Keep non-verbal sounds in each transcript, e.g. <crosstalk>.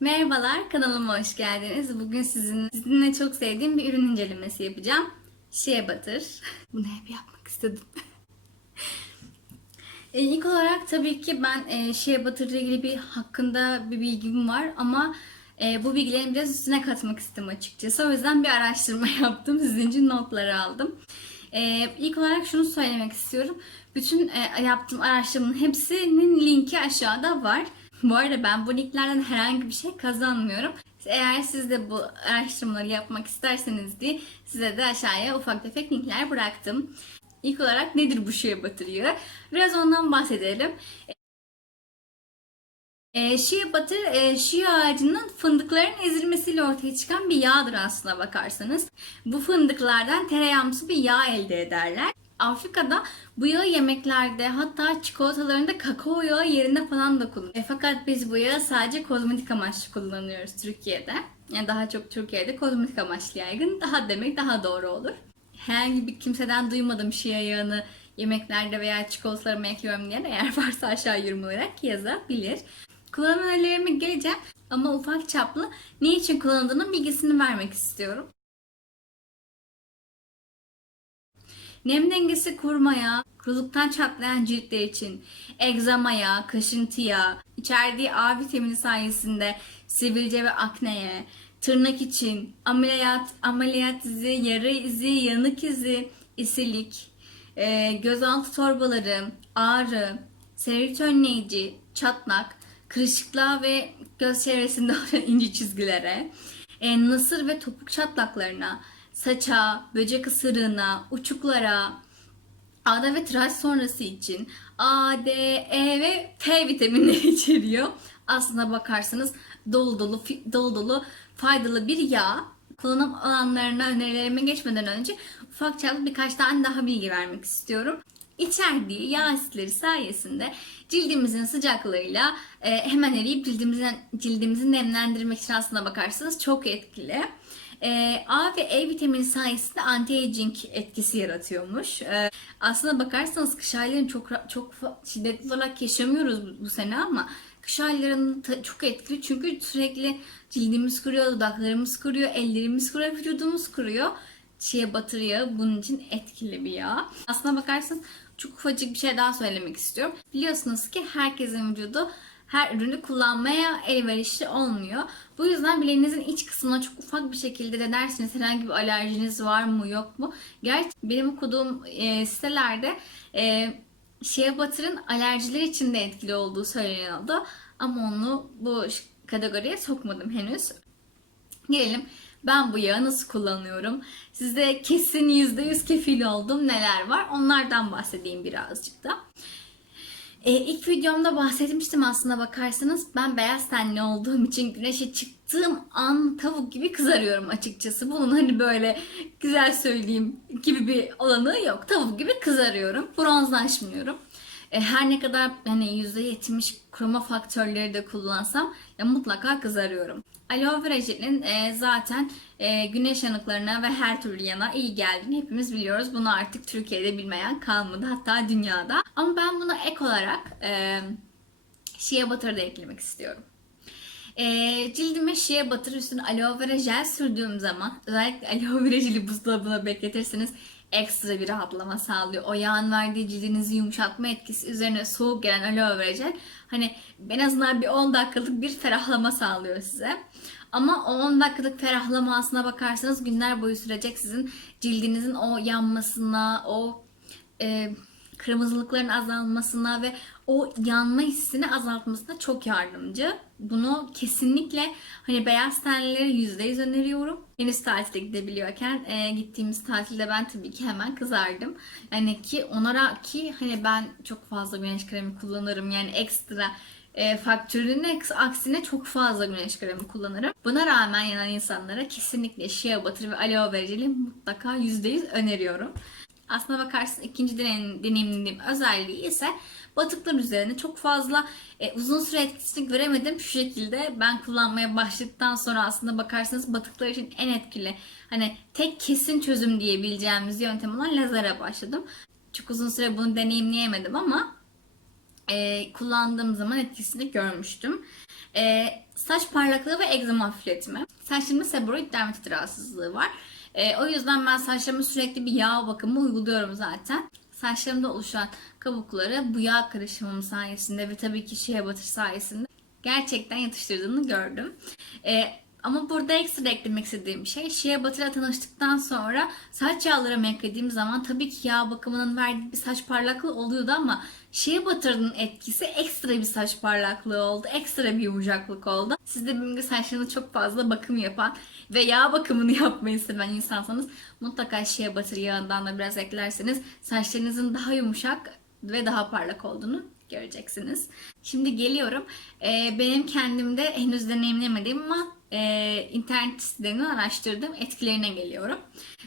Merhabalar, kanalıma hoş geldiniz. Bugün sizin, sizinle çok sevdiğim bir ürün incelemesi yapacağım. Shea Butter. <laughs> Bunu hep yapmak istedim. <laughs> E, ilk olarak tabii ki ben e, Butter ile ilgili bir hakkında bir bilgim var ama e, bu bilgilerin biraz üstüne katmak istedim açıkçası. O yüzden bir araştırma <laughs> yaptım. Sizin için notları aldım. E, ilk olarak şunu söylemek istiyorum. Bütün e, yaptığım araştırmanın hepsinin linki aşağıda var. Bu arada ben bu linklerden herhangi bir şey kazanmıyorum. Eğer siz de bu araştırmaları yapmak isterseniz diye size de aşağıya ufak tefek linkler bıraktım. İlk olarak nedir bu shea butter yağı? Biraz ondan bahsedelim. E, shea butter, e, shea ağacının fındıkların ezilmesiyle ortaya çıkan bir yağdır aslına bakarsanız. Bu fındıklardan tereyağımsı bir yağ elde ederler. Afrika'da bu yağı yemeklerde hatta çikolatalarında kakao yağı yerine falan da kullanılıyor. E, fakat biz bu yağı sadece kozmetik amaçlı kullanıyoruz Türkiye'de. Yani daha çok Türkiye'de kozmetik amaçlı yaygın. Daha demek daha doğru olur. Herhangi bir kimseden duymadım shea yağını yemeklerde veya çikolatalarıma ekliyorum diye eğer <laughs> varsa aşağı yorum olarak yazabilir. Kullanım önerilerime geleceğim ama ufak çaplı ne için kullanıldığının bilgisini vermek istiyorum. Nem dengesi kurmaya, kuruluktan çatlayan ciltler için, egzamaya, kaşıntıya, içerdiği A vitamini sayesinde sivilce ve akneye, tırnak için, ameliyat, ameliyat izi, yara izi, yanık izi, isilik, e, gözaltı torbaları, ağrı, selülit önleyici, çatlak, kırışıklığa ve göz çevresinde <laughs> ince çizgilere, e, nasır ve topuk çatlaklarına, saça, böcek ısırığına, uçuklara, ağda ve tıraş sonrası için A, D, E ve P vitaminleri <laughs> içeriyor. Aslına bakarsanız dolu dolu dolu dolu faydalı bir yağ. Kullanım alanlarına önerilerime geçmeden önce ufak çaplı birkaç tane daha bilgi vermek istiyorum. İçerdiği yağ asitleri sayesinde cildimizin sıcaklığıyla e, hemen eriyip cildimizin, cildimizi nemlendirmek için aslına bakarsanız çok etkili. E, A ve E vitamini sayesinde anti-aging etkisi yaratıyormuş. E, aslına bakarsanız kış aylarını çok çok şiddetli olarak yaşamıyoruz bu, bu sene ama kış aylarının çok etkili çünkü sürekli cildimiz kuruyor, dudaklarımız kuruyor, ellerimiz kuruyor, vücudumuz kuruyor. Shea butter yağı bunun için etkili bir yağ. Aslına bakarsanız çok ufacık bir şey daha söylemek istiyorum. Biliyorsunuz ki herkesin vücudu her ürünü kullanmaya elverişli olmuyor. Bu yüzden bileğinizin iç kısmına çok ufak bir şekilde denersiniz. Herhangi bir alerjiniz var mı yok mu? Gerçi benim okuduğum e, sitelerde e, Shea Butter'ın alerjiler için de etkili olduğu söyleniyordu. Ama onu bu kategoriye sokmadım henüz. Gelelim ben bu yağı nasıl kullanıyorum? Size kesin %100 kefil oldum neler var onlardan bahsedeyim birazcık da. E, ilk videomda bahsetmiştim aslında bakarsanız ben beyaz tenli olduğum için güneşe çıktığım an tavuk gibi kızarıyorum açıkçası. Bunun hani böyle güzel söyleyeyim gibi bir olanı yok. Tavuk gibi kızarıyorum. Bronzlaşmıyorum. E, her ne kadar hani %70 kroma faktörleri de kullansam ya mutlaka kızarıyorum. Aloe vera jelin e, zaten e, güneş yanıklarına ve her türlü yana iyi geldiğini hepimiz biliyoruz. Bunu artık Türkiye'de bilmeyen kalmadı hatta dünyada. Ama ben buna ek olarak e, shea butter da eklemek istiyorum. E, cildime shea butter üstüne aloe vera jel sürdüğüm zaman özellikle aloe vera jeli buzdolabına bekletirseniz ekstra bir rahatlama sağlıyor. O yağın verdiği cildinizi yumuşatma etkisi üzerine soğuk gelen aloe vera jel hani en azından bir 10 dakikalık bir ferahlama sağlıyor size. Ama o 10 dakikalık ferahlama aslına bakarsanız günler boyu sürecek sizin cildinizin o yanmasına, o e, kırmızılıkların azalmasına ve o yanma hissini azaltmasına çok yardımcı. Bunu kesinlikle hani beyaz tenlilere %100 öneriyorum. Henüz tatile gidebiliyorken e, gittiğimiz tatilde ben tabii ki hemen kızardım. Yani ki onlara ki hani ben çok fazla güneş kremi kullanırım. Yani ekstra e, faktörünün aksine çok fazla güneş kremi kullanırım. Buna rağmen yanan insanlara kesinlikle shea butter ve aloe vera jeli mutlaka %100 öneriyorum. Aslına bakarsın ikinci deneyim, deneyimlediğim özelliği ise batıklar üzerine çok fazla e, uzun süre etkisini göremedim. Şu şekilde ben kullanmaya başladıktan sonra aslında bakarsanız batıklar için en etkili hani tek kesin çözüm diyebileceğimiz yöntem olan lazere başladım. Çok uzun süre bunu deneyimleyemedim ama e, kullandığım zaman etkisini görmüştüm. E, saç parlaklığı ve egzama hafifletme. Saçlarımda seboroid dermatit rahatsızlığı var. E, o yüzden ben saçlarıma sürekli bir yağ bakımı uyguluyorum zaten. Saçlarımda oluşan kabukları bu yağ karışımım sayesinde ve tabii ki shea butter sayesinde gerçekten yatıştırdığını gördüm. E, ama burada ekstra eklemek istediğim şey shea butter'la tanıştıktan sonra saç yağlarımı eklediğim zaman tabii ki yağ bakımının verdiği bir saç parlaklığı oluyordu ama shea butter'ın etkisi ekstra bir saç parlaklığı oldu. Ekstra bir yumuşaklık oldu. Siz de benim gibi çok fazla bakım yapan ve yağ bakımını <laughs> yapmayı seven insansanız mutlaka shea butter yağından da biraz eklerseniz saçlarınızın daha yumuşak ve daha parlak olduğunu göreceksiniz. Şimdi geliyorum. Ee, benim kendimde henüz deneyimlemediğim ama e, internet sitelerinden araştırdığım etkilerine geliyorum.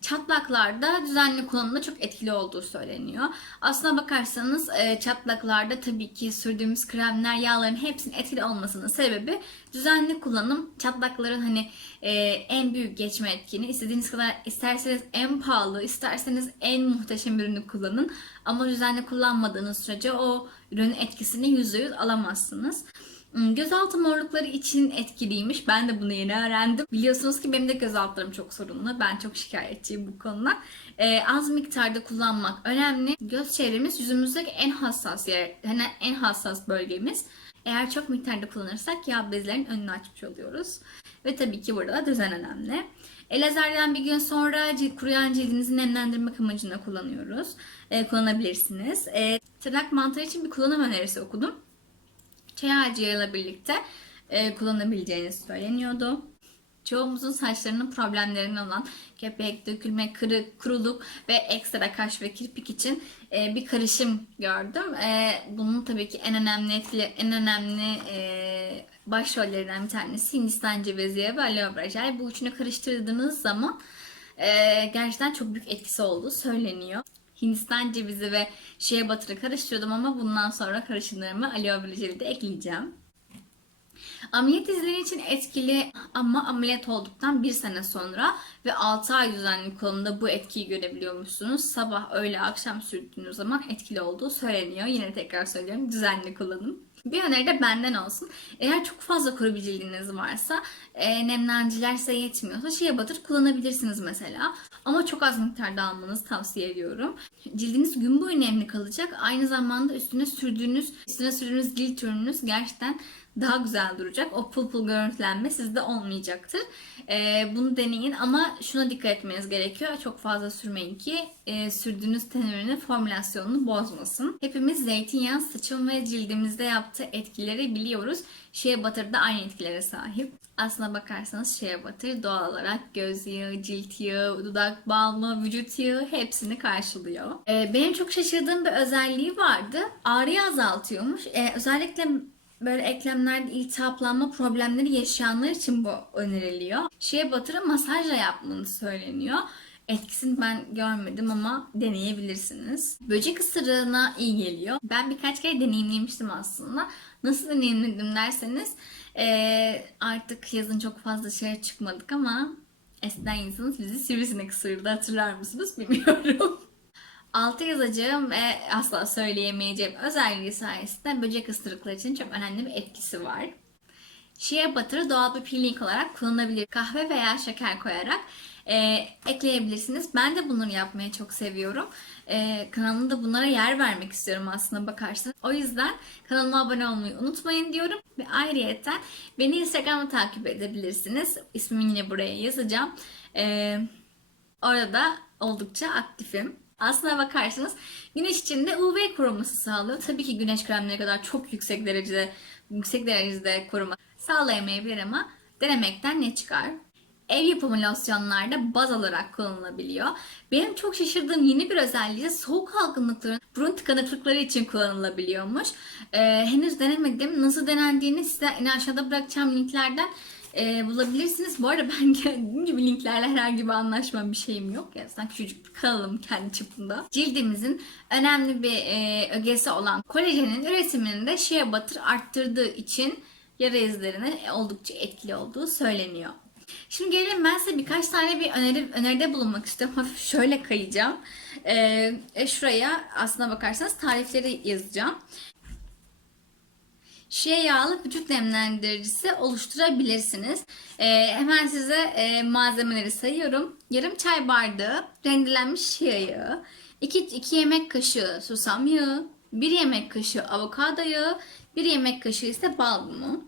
Çatlaklarda düzenli kullanımda çok etkili olduğu söyleniyor. Aslına bakarsanız e, çatlaklarda tabii ki sürdüğümüz kremler, yağların hepsinin etkili olmasının sebebi düzenli kullanım. Çatlakların hani e, en büyük geçme etkini istediğiniz kadar isterseniz en pahalı, isterseniz en muhteşem ürünü kullanın. Ama düzenli kullanmadığınız sürece o ürünün etkisini %100 alamazsınız. Hmm, Gözaltı morlukları için etkiliymiş. Ben de bunu yeni öğrendim. Biliyorsunuz ki benim de göz altlarım çok sorunlu. Ben çok şikayetçiyim bu konuda. Ee, az miktarda kullanmak önemli. Göz çevremiz yüzümüzdeki en hassas yer, hani en hassas bölgemiz. Eğer çok miktarda kullanırsak yağ bezlerinin önünü açmış oluyoruz. Ve tabii ki burada da düzen önemli. E, bir gün sonra cilt, kuruyan cildinizi nemlendirmek amacıyla kullanıyoruz. E, kullanabilirsiniz. E, tırnak mantarı için bir kullanım önerisi okudum çay ağacıyla birlikte e, kullanabileceğiniz söyleniyordu. Çoğumuzun saçlarının problemlerinden olan kepek, dökülme, kırık, kuruluk ve ekstra kaş ve kirpik için e, bir karışım gördüm. E, bunun tabii ki en önemli etkili, en önemli e, başrollerinden bir tanesi Hindistan cevizi yağı ve aloe vera. Bu üçünü karıştırdığınız zaman e, gerçekten çok büyük etkisi olduğu söyleniyor. Hindistan cevizi ve shea butter'ı karıştırıyordum ama bundan sonra karışımlarımı aloe vera jeli de ekleyeceğim. Ameliyat izleri için etkili ama ameliyat olduktan bir sene sonra ve 6 ay düzenli kullanımda bu etkiyi görebiliyormuşsunuz. Sabah, öğle, akşam sürdüğünüz zaman etkili olduğu söyleniyor. Yine tekrar söylüyorum düzenli kullanın. Bir öneri de benden olsun. Eğer çok fazla kuru bir cildiniz varsa, e, nemlenciler size yetmiyorsa shea butter kullanabilirsiniz mesela. Ama çok az miktarda almanızı tavsiye ediyorum. Cildiniz gün boyu nemli kalacak. Aynı zamanda üstüne sürdüğünüz, üstüne sürdüğünüz cilt ürününüz gerçekten daha güzel duracak. O pul pul görüntülenme sizde olmayacaktır. Ee, bunu deneyin ama şuna dikkat etmeniz gerekiyor. Çok fazla sürmeyin ki e, sürdüğünüz ten ürünü formülasyonunu bozmasın. Hepimiz zeytinyağı saçım ve cildimizde yaptığı etkileri biliyoruz. Shea Butter da aynı etkilere sahip. Aslına bakarsanız Shea Butter doğal olarak göz yağı, cilt yağı, dudak balmı, vücut yağı hepsini karşılıyor. Ee, benim çok şaşırdığım bir özelliği vardı. Ağrıyı azaltıyormuş. Ee, özellikle böyle eklemlerde iltihaplanma problemleri yaşayanlar için bu öneriliyor. Shea Butter'ı masajla yapmanız söyleniyor. Etkisini ben görmedim ama deneyebilirsiniz. Böcek ısırığına iyi geliyor. Ben birkaç kere deneyimlemiştim aslında. Nasıl deneyimledim derseniz ee, artık yazın çok fazla dışarı çıkmadık ama eskiden insanız bizi sivrisinek ısırdı hatırlar mısınız bilmiyorum. Altı yazacağım ve asla söyleyemeyeceğim özelliği sayesinde böcek ısırıkları için çok önemli bir etkisi var. Shea Butter'ı doğal bir peeling olarak kullanılabilir. Kahve veya şeker koyarak e, ekleyebilirsiniz. Ben de bunları yapmayı çok seviyorum. E, kanalımda bunlara yer vermek istiyorum aslında bakarsanız. O yüzden kanalıma abone olmayı unutmayın diyorum. Ve ayrıyeten beni Instagram'da takip edebilirsiniz. İsmimi yine buraya yazacağım. E, orada oldukça aktifim. Aslına bakarsanız güneş için de UV koruması sağlıyor. Tabii ki güneş kremleri kadar çok yüksek derecede yüksek derecede koruma sağlayamayabilir ama denemekten ne çıkar? Ev yapımı losyonlarda baz olarak kullanılabiliyor. Benim çok şaşırdığım yeni bir özelliği soğuk algınlıkların burun tıkanıklıkları için kullanılabiliyormuş. Ee, henüz denemedim. Nasıl denendiğini size en aşağıda bırakacağım linklerden e, bulabilirsiniz. Bu arada <laughs> ben dediğim gibi linklerle herhangi bir anlaşmam bir şeyim yok. Ya sanki küçücük bir kanalım kendi çapında. Cildimizin önemli bir e, ögesi olan kolajenin üretimini de shea butter arttırdığı için yara izlerine oldukça etkili olduğu söyleniyor. Şimdi gelelim ben size birkaç tane bir öneri, öneride bulunmak istiyorum. <laughs> Hafif şöyle kayacağım. Ee, e, şuraya aslına bakarsanız tarifleri yazacağım. Şişe yağlı vücut nemlendiricisi oluşturabilirsiniz. Ee, hemen size e, malzemeleri sayıyorum. Yarım çay bardağı rendelenmiş şia yağı, 2, 2 yemek kaşığı susam yağı, 1 yemek kaşığı avokado yağı, 1 yemek kaşığı ise bal mumu.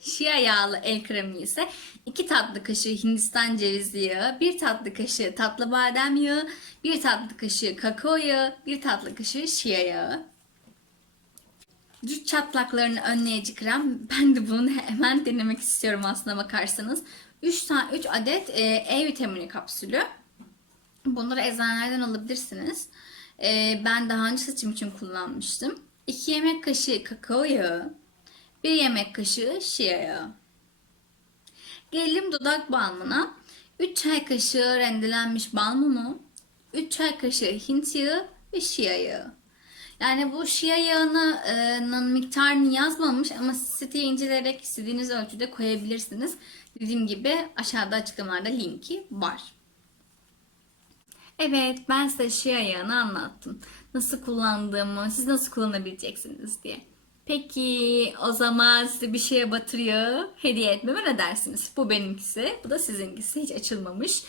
Şia yağlı el kremi ise 2 tatlı kaşığı Hindistan cevizi yağı, 1 tatlı kaşığı tatlı badem yağı, 1 tatlı kaşığı kakao yağı, 1 tatlı kaşığı şia yağı. Cilt çatlaklarını önleyici krem. Ben de bunu hemen denemek istiyorum aslına bakarsanız. 3 tane 3 adet e, E vitamini kapsülü. Bunları eczanelerden alabilirsiniz. E, ben daha önce saçım için kullanmıştım. 2 yemek kaşığı kakao yağı, 1 yemek kaşığı şia yağı. Gelelim dudak balmına. 3 çay kaşığı rendelenmiş bal mumu, 3 çay kaşığı Hint yağı ve şia yağı. Yani bu şia yağının miktarını yazmamış ama siteye inceleyerek istediğiniz ölçüde koyabilirsiniz. Dediğim gibi aşağıda açıklamalarda linki var. Evet ben size şia yağını anlattım. Nasıl kullandığımı, siz nasıl kullanabileceksiniz diye. Peki o zaman size bir şeye batır yağı hediye etmeme ne dersiniz? Bu benimkisi, bu da sizinkisi. Hiç açılmamış.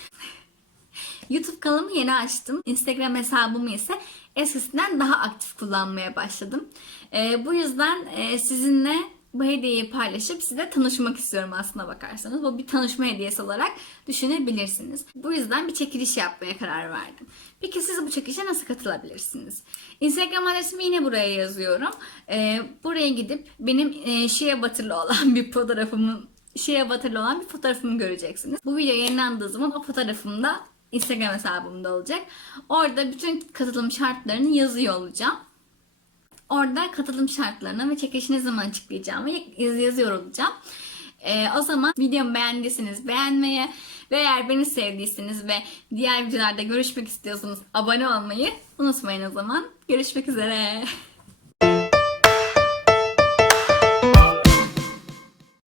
YouTube kanalımı yeni açtım. Instagram hesabımı ise eskisinden daha aktif kullanmaya başladım. Ee, bu yüzden e, sizinle bu hediyeyi paylaşıp size tanışmak istiyorum aslına bakarsanız. Bu bir tanışma hediyesi olarak düşünebilirsiniz. Bu yüzden bir çekiliş yapmaya karar verdim. Peki siz bu çekilişe nasıl katılabilirsiniz? Instagram adresimi yine buraya yazıyorum. Ee, buraya gidip benim e, Şia Batırlı olan bir fotoğrafımın Şia Batırlı olan bir fotoğrafımı göreceksiniz. Bu video yayınlandığı zaman o fotoğrafımda Instagram hesabımda olacak. Orada bütün katılım şartlarını yazıyor olacağım. Orada katılım şartlarını ve çekilişi ne zaman açıklayacağımı yaz- yazıyor olacağım. Ee, o zaman videomu beğendiyseniz beğenmeyi ve eğer beni sevdiyseniz ve diğer videolarda görüşmek istiyorsanız abone olmayı unutmayın o zaman. Görüşmek üzere. <laughs>